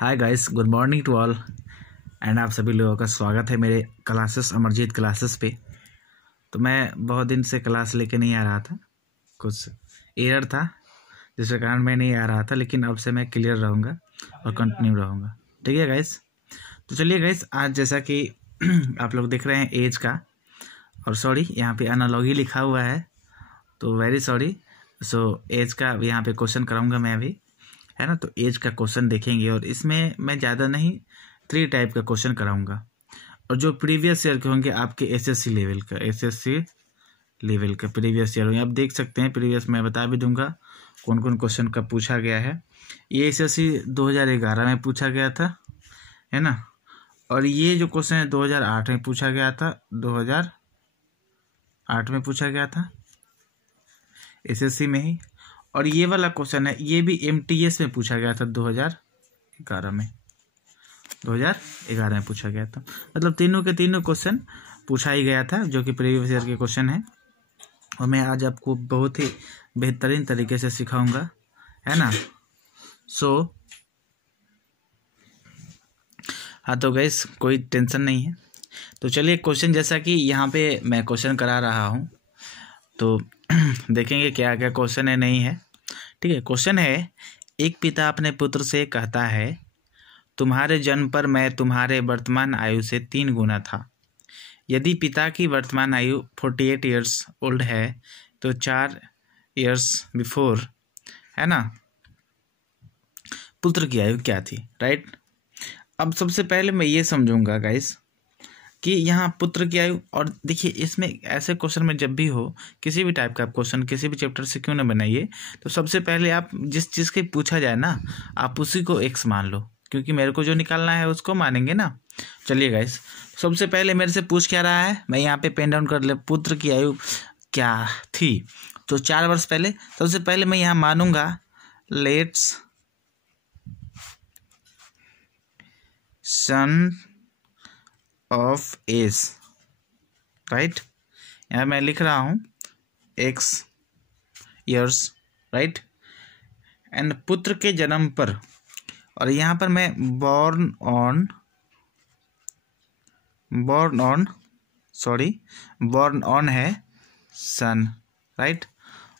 Hi guys, good morning to all and आप सभी लोगों का स्वागत है मेरे क्लासेस अमरजीत क्लासेस पे। तो मैं बहुत दिन से क्लास लेके नहीं आ रहा था, कुछ एरर था जिसके कारण मैं नहीं आ रहा था, लेकिन अब से मैं क्लियर रहूँगा और कंटिन्यू रहूँगा। ठीक है गाइस, तो चलिए गाइस, आज जैसा कि आप लोग देख रहे हैं एज का, और सॉरी यहाँ पे एनालॉजी लिखा हुआ है तो वेरी सॉरी। सो एज का यहाँ पे क्वेश्चन कराऊंगा मैं अभी, है ना। तो एज का क्वेश्चन देखेंगे और इसमें मैं ज़्यादा नहीं 3 टाइप का क्वेश्चन कराऊंगा, और जो प्रीवियस ईयर के होंगे आपके एसएससी लेवल का प्रीवियस ईयर होंगे। आप देख सकते हैं प्रीवियस, मैं बता भी दूंगा कौन कौन क्वेश्चन कब पूछा गया है। ये एसएससी 2011 में पूछा गया था, है ना। और ये जो क्वेश्चन है 2008 में पूछा गया था, 2008 में पूछा गया था एसएससी में ही। और ये वाला क्वेश्चन है, ये भी एमटीएस में पूछा गया था 2011 में पूछा गया था। मतलब तीनों के तीनों क्वेश्चन पूछा ही गया था, जो कि प्रीवियस ईयर के क्वेश्चन है। और मैं आज आपको बहुत ही बेहतरीन तरीके से सिखाऊंगा, है ना। हाँ तो गाइस, कोई टेंशन नहीं है। तो चलिए क्वेश्चन, जैसा कि यहाँ पे मैं क्वेश्चन करा रहा हूँ तो देखेंगे क्या क्या क्वेश्चन है, नहीं है। ठीक है, क्वेश्चन है, एक पिता अपने पुत्र से कहता है, तुम्हारे जन्म पर मैं तुम्हारे वर्तमान आयु से 3 गुना था। यदि पिता की वर्तमान आयु 48 ईयर्स ओल्ड है तो 4 ईयर्स बिफोर, है ना, पुत्र की आयु क्या थी, राइट। अब सबसे पहले मैं ये समझूंगा गाइस कि यहाँ पुत्र की आयु, और देखिए इसमें ऐसे क्वेश्चन में जब भी हो, किसी भी टाइप का क्वेश्चन किसी भी चैप्टर से क्यों ना बनाइए, तो सबसे पहले आप जिस चीज़ के पूछा जाए ना, आप उसी को एक्स मान लो, क्योंकि मेरे को जो निकालना है उसको मानेंगे ना। चलिए गाइस, सबसे पहले मेरे से पूछ क्या रहा है, मैं यहाँ पे पेन डाउन कर ले, पुत्र की आयु क्या थी, तो 4 वर्ष पहले। सबसे पहले मैं यहाँ मानूंगा let's son of age, right. यहाँ मैं लिख रहा हूँ एक्स ईयर्स, राइट। एंड पुत्र के जन्म पर, और यहाँ पर मैं बॉर्न ऑन है sun, right,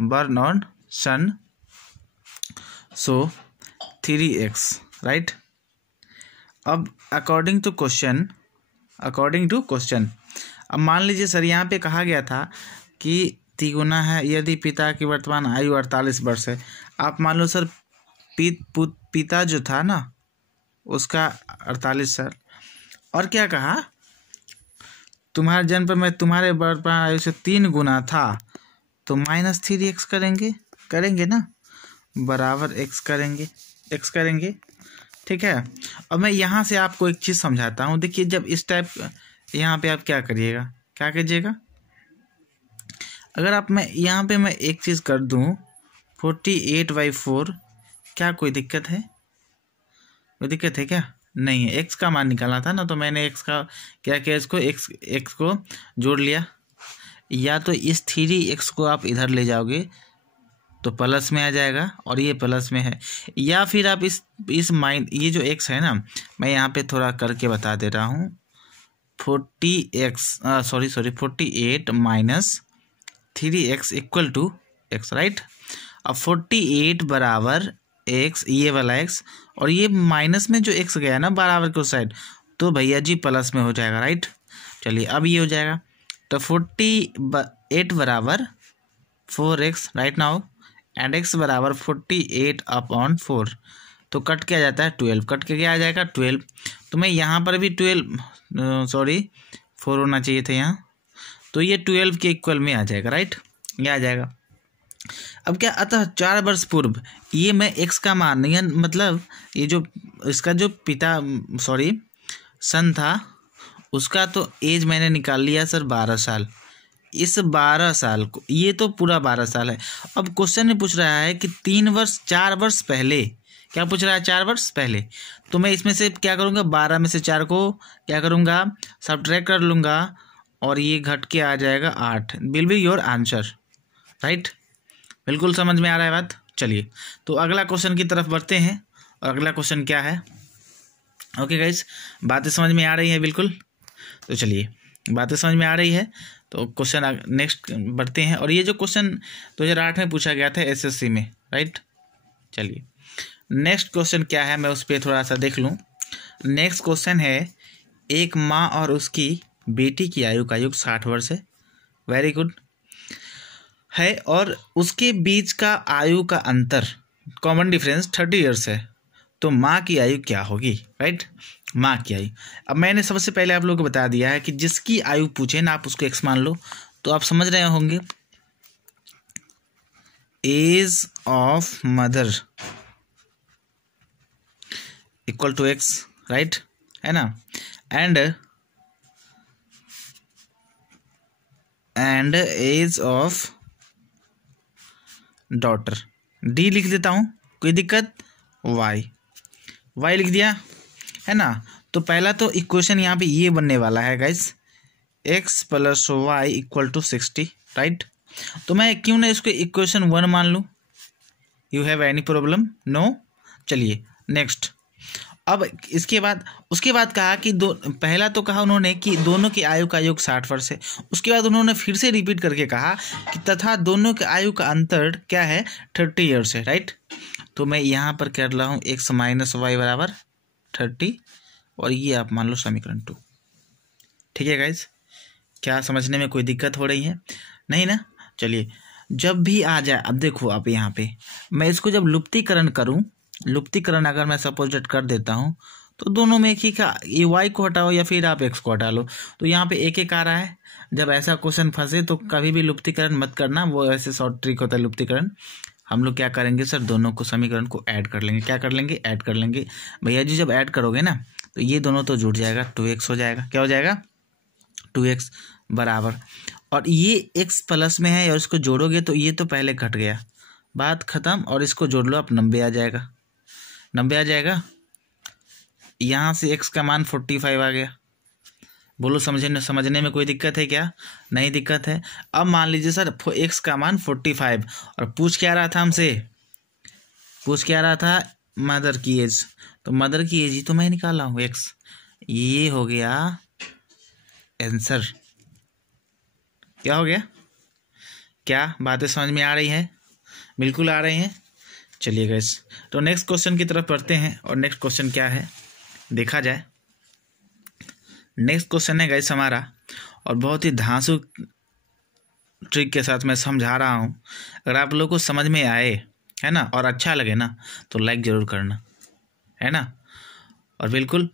born on sun, so 3x, right. अब अकॉर्डिंग टू क्वेश्चन, अब मान लीजिए सर यहाँ पे कहा गया था कि 3 गुना है यदि पिता की वर्तमान आयु 48 वर्ष है। आप मान लो सर पिता जो था ना उसका 48 साल, और क्या कहा, तुम्हारे जन्म पर मैं तुम्हारे वर्तमान आयु से 3 गुना था, तो -3x करेंगे ना, बराबर x करेंगे। ठीक है। अब मैं यहाँ से आपको एक चीज़ समझाता हूँ। देखिए, जब इस टाइप यहाँ पे आप क्या कीजिएगा, अगर आप मैं यहाँ पे मैं एक चीज़ कर दूँ 48/4, क्या कोई दिक्कत है? क्या? नहीं है। x का मान निकालना था ना, तो मैंने x का क्या किया, इसको x को जोड़ लिया। या तो इस 3x को आप इधर ले जाओगे तो प्लस में आ जाएगा, और ये प्लस में है। या फिर आप इस माइन, ये जो x है ना, मैं यहाँ पे थोड़ा करके बता दे रहा हूँ, 48 minus 3x equal to x, right. अब 48 बराबर x, ये वाला x, और ये माइनस में जो x गया ना बराबर के उस साइड, तो भैया जी प्लस में हो जाएगा, राइट। चलिए अब ये हो जाएगा, तो 48 बराबर 4x, right now, and x बराबर 48/4, तो कट क्या जाता है 12, कट के क्या आ जाएगा 12। तो मैं यहाँ पर भी 4 होना चाहिए था यहाँ, तो ये 12 के इक्वल में आ जाएगा, राइट, ये आ जाएगा। अब क्या, अतः 4 वर्ष पूर्व, ये मैं x का मान नहीं है, मतलब ये जो इसका जो सन था उसका तो एज मैंने निकाल लिया सर 12 साल। इस 12 साल को, ये तो पूरा 12 साल है। अब क्वेश्चन में पूछ रहा है कि 4 वर्ष पहले, क्या पूछ रहा है, 4 वर्ष पहले। तो मैं इसमें से क्या करूँगा, 12 में से 4 को क्या करूँगा, सब्ट्रैक्ट कर लूँगा, और ये घट के आ जाएगा 8, will be your answer, right. बिल्कुल समझ में आ रहा है बात। चलिए तो अगला क्वेश्चन की तरफ बढ़ते हैं, और अगला क्वेश्चन क्या है, ओके गाइस, बातें समझ में आ रही है बिल्कुल। तो चलिए, बातें समझ में आ रही है तो क्वेश्चन नेक्स्ट बढ़ते हैं। और ये जो क्वेश्चन 2008 में पूछा गया था एसएससी में, राइट। चलिए नेक्स्ट क्वेश्चन क्या है, मैं उस पर थोड़ा सा देख लूँ। नेक्स्ट क्वेश्चन है, एक माँ और उसकी बेटी की आयु का योग 60 वर्ष है। वेरी गुड है। और उसके बीच का आयु का अंतर, कॉमन डिफरेंस 30 ईयर्स है। तो माँ की आयु क्या होगी, राइट। माँ की आयु, अब मैंने सबसे पहले आप लोगों को बता दिया है कि जिसकी आयु पूछे ना आप उसको एक्स मान लो। तो आप समझ रहे होंगे, age of mother equal to x, right, है ना। And age of daughter, D लिख देता हूँ, कोई दिक्कत, वाई लिख दिया, है ना। तो पहला तो इक्वेशन यहाँ पे ये बनने वाला है guys, x plus y equal to 60, right. तो मैं क्यों ना इसको इक्वेशन 1 मान लूँ। You have any problem, no. चलिए नेक्स्ट। अब इसके बाद उसके बाद कहा कि पहला तो कहा उन्होंने कि दोनों की आयु का योग 60 वर्ष है। उसके बाद उन्होंने फिर से रिपीट करके कहा कि तथा दोनों के आयु का अंतर क्या है, 30 ईयर्स है, राइट। तो मैं यहाँ पर कर रहा हूँ एक्स माइनस वाई बराबर 30, और ये आप मान लो समीकरण 2। ठीक है गाइज, क्या समझने में कोई दिक्कत हो रही है, नहीं ना। चलिए, जब भी आ जाए, अब देखो आप यहाँ पे मैं इसको जब लुप्तीकरण करूँ, लुप्तीकरण अगर मैं सपोजिट कर देता हूँ तो दोनों में एक ही का, ये वाई को हटाओ या फिर आप एक्स को हटा लो, तो यहाँ पे एक एक आ रहा है। जब ऐसा क्वेश्चन फंसे तो कभी भी लुप्तीकरण मत करना, वो ऐसे शॉर्ट ट्रिक होता है लुप्तीकरण। हम लोग क्या करेंगे सर, दोनों को समीकरण को ऐड कर लेंगे। क्या कर लेंगे, ऐड कर लेंगे भैया जी। जब ऐड करोगे ना तो ये दोनों तो जुड़ जाएगा, 2x हो जाएगा। क्या हो जाएगा, 2x बराबर, और ये x प्लस में है और इसको जोड़ोगे तो ये तो पहले घट गया, बात खत्म। और इसको जोड़ लो आप, 90 आ जाएगा, 90 आ जाएगा। यहाँ से x का मान 45 आ गया। बोलो समझने में कोई दिक्कत है क्या, नहीं दिक्कत है। अब मान लीजिए सर x का मान 45, और पूछ क्या रहा था हमसे, पूछ क्या रहा था, मदर की एज। तो मदर की एज ही तो मैं निकाला हूँ x, ये हो गया आंसर। क्या हो गया, क्या बातें समझ में आ रही है, बिल्कुल आ रही हैं। चलिए गाइस, तो नेक्स्ट क्वेश्चन की तरफ पढ़ते हैं। और नेक्स्ट क्वेश्चन क्या है देखा जाए। नेक्स्ट क्वेश्चन है गाइस हमारा, और बहुत ही धांसू ट्रिक के साथ मैं समझा रहा हूँ। अगर आप लोगों को समझ में आए, है ना, और अच्छा लगे ना, तो लाइक ज़रूर करना, है ना। और बिल्कुल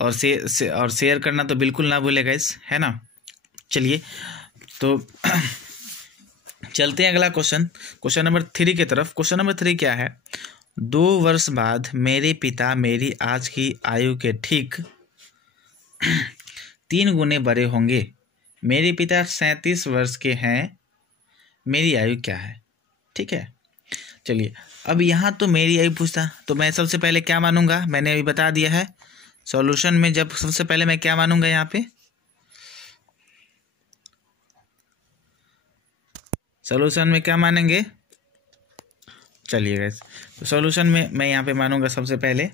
और शेयर करना तो बिल्कुल ना भूले गाइस, है ना। चलिए तो चलते हैं अगला क्वेश्चन, क्वेश्चन नंबर 3 की तरफ। क्वेश्चन नंबर 3 क्या है, 2 वर्ष बाद मेरे पिता मेरी आज की आयु के ठीक 3 गुने बड़े होंगे। मेरे पिता 37 वर्ष के हैं, मेरी आयु क्या है। ठीक है, चलिए अब यहाँ तो मेरी आयु पूछता, तो मैं सबसे पहले क्या मानूंगा, मैंने अभी बता दिया है सॉल्यूशन में। जब सबसे पहले मैं क्या मानूंगा, यहाँ पे सॉल्यूशन में क्या मानेंगे, चलिए गाइस, तो सॉल्यूशन में मैं यहाँ पे मानूंगा सबसे पहले,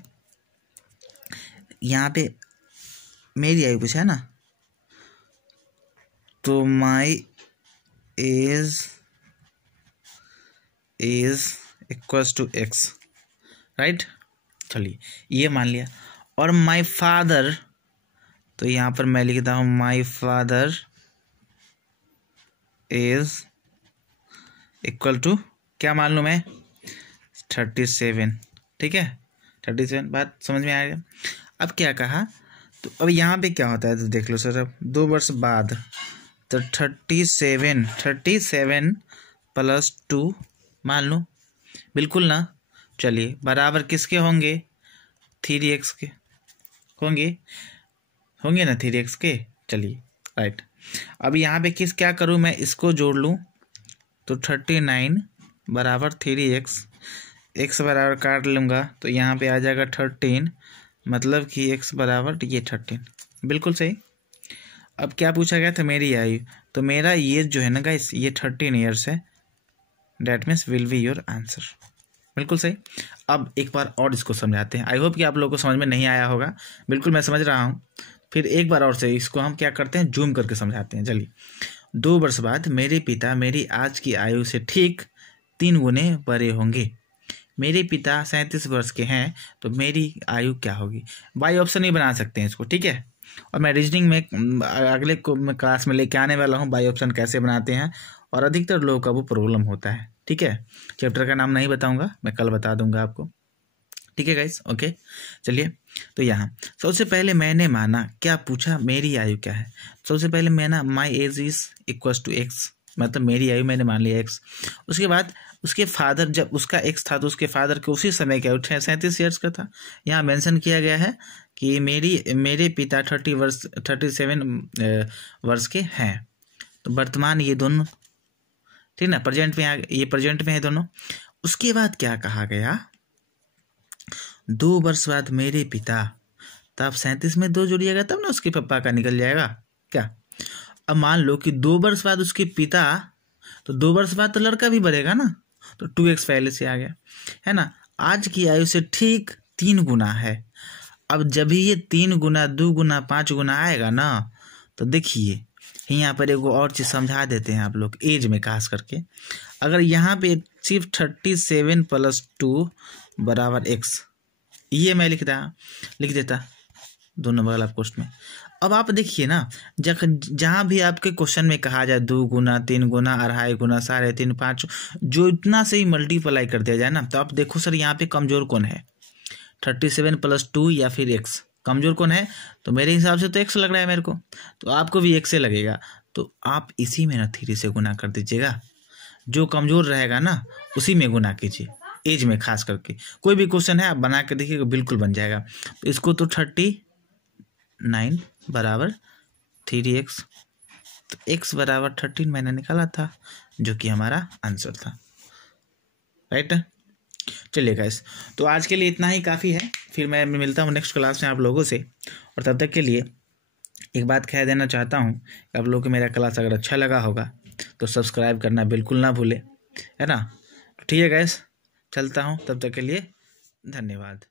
यहाँ पे मेरी आयु पूछा है ना, तो my age equals to x, right. चलिए ये मान लिया। और माई फादर, तो यहाँ पर मैं लिखता हूँ my father is equal to, क्या मान लूँ मैं, 37। ठीक है, 37, बात समझ में आ गया। अब क्या कहा, तो अब यहाँ पे क्या होता है तो देख लो सर, अब 2 वर्ष बाद तो 37 प्लस 2 मान लो, बिल्कुल ना। चलिए बराबर किसके होंगे, 3x के होंगे ना, 3x के। चलिए राइट, अब यहाँ पे क्या करूँ मैं, इसको जोड़ लूँ तो 39 बराबर 3x, x बराबर काट लूँगा तो यहाँ पे आ जाएगा 13, मतलब कि x बराबर ये 13, बिल्कुल सही। अब क्या पूछा गया था, मेरी आयु, तो मेरा ये जो है ना गाइस, ये 13 ईयर्स है, that means will be your answer, बिल्कुल सही। अब एक बार और इसको समझाते हैं। आई होप कि आप लोगों को समझ में नहीं आया होगा, बिल्कुल मैं समझ रहा हूँ। फिर एक बार और से इसको हम क्या करते हैं, जूम करके समझाते हैं। चलिए, 2 वर्ष बाद मेरे पिता मेरी आज की आयु से ठीक 3 गुने बड़े होंगे। मेरे पिता 37 वर्ष के हैं, तो मेरी आयु क्या होगी। बाई ऑप्शन ही बना सकते हैं इसको, ठीक है। और मैं रीजनिंग में अगले क्लास में लेके आने वाला हूँ बाई ऑप्शन कैसे बनाते हैं, और अधिकतर लोगों का वो प्रॉब्लम होता है, ठीक है। चैप्टर का नाम नहीं बताऊंगा, मैं कल बता दूंगा आपको, ठीक है गाइस, ओके। चलिए, तो यहाँ सबसे पहले मैंने माना, क्या पूछा, मेरी आयु क्या है। सबसे पहले मैंने my age is equals to x, मतलब मेरी आयु मैंने मान लिया एक्स। उसके बाद उसके फादर, जब उसका एक्स था तो उसके फादर के उसी समय क्या 37 ईयर्स का था। यहाँ मेंशन किया गया है कि मेरे पिता 37 वर्ष के हैं। तो वर्तमान ये दोनों, ठीक ना, प्रेजेंट में ये प्रेजेंट में है दोनों। उसके बाद क्या कहा गया, 2 वर्ष बाद मेरे पिता, तब 37 में 2 जुड़िएगा तब ना उसके पापा का निकल जाएगा क्या। अब मान लो कि 2 वर्ष बाद उसके पिता, तो 2 वर्ष बाद तो लड़का भी बढ़ेगा ना, तो 2x पहले से आ गया, है ना। आज की आयु से ठीक 3 गुना है। अब जब भी ये 3 गुना 2 गुना 5 गुना आएगा ना, तो देखिए यहाँ पर एक और चीज़ समझा देते हैं आप लोग, एज में खास करके। अगर यहाँ पे सिर्फ 37 + 2 = x, ये मैं लिख देता दोनों बगल आप क्वेश्चन में। अब आप देखिए ना, जहाँ भी आपके क्वेश्चन में कहा जाए 2 गुना 3 गुना 2.5 गुना 3.5 5, जो इतना से ही मल्टीप्लाई कर दिया जाए ना, तो आप देखो सर यहाँ पे कमजोर कौन है, 37 + 2 या फिर x, कमजोर कौन है। तो मेरे हिसाब से तो x लग रहा है मेरे को, तो आपको भी x से लगेगा। तो आप इसी में ना 3 से गुना कर दीजिएगा, जो कमजोर रहेगा ना उसी में गुना कीजिए, एज में खास करके। कोई भी क्वेश्चन है आप बना के देखिएगा, बिल्कुल बन जाएगा। तो इसको तो 39 = 3x, तो x = 13 मैंने निकाला था, जो कि हमारा आंसर था, राइट। चलिए गाइस, तो आज के लिए इतना ही काफ़ी है। फिर मैं मिलता हूँ नेक्स्ट क्लास में आप लोगों से, और तब तक के लिए एक बात कह देना चाहता हूँ, आप लोगों को मेरा क्लास अगर अच्छा लगा होगा तो सब्सक्राइब करना बिल्कुल ना भूले, है ना। ठीक है गाइस, चलता हूँ, तब तक के लिए धन्यवाद।